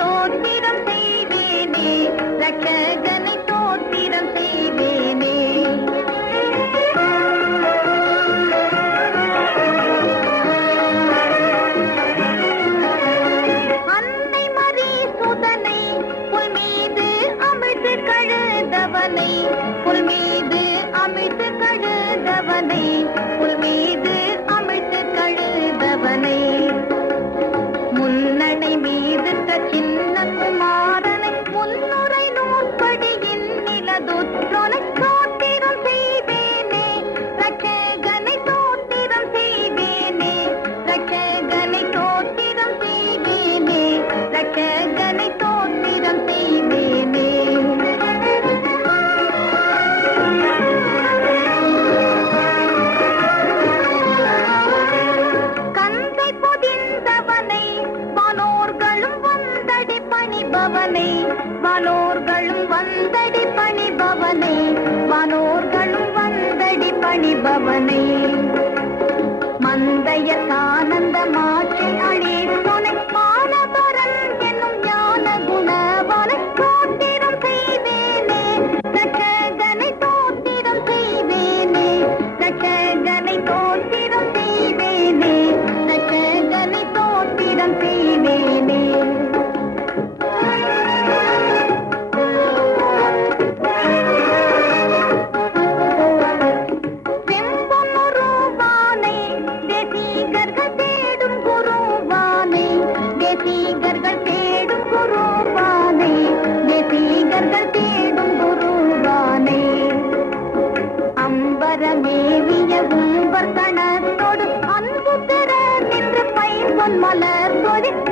தோத்திரம் செய்வேனே. ரட்சகனை தோத்திரம் செய்வேனே. அன்னை மரி சுதனை புல் மீது அமிழ்த்து கழுதவனை புல் மீது அமிழ்த்து கழுதவனை புல் மீது பணிபவனை வானோர்களும் வந்தடி பணிபவனை வானோர்களும் வந்தடி பணிபவனை. மந்தைய சானந்தமாக दे।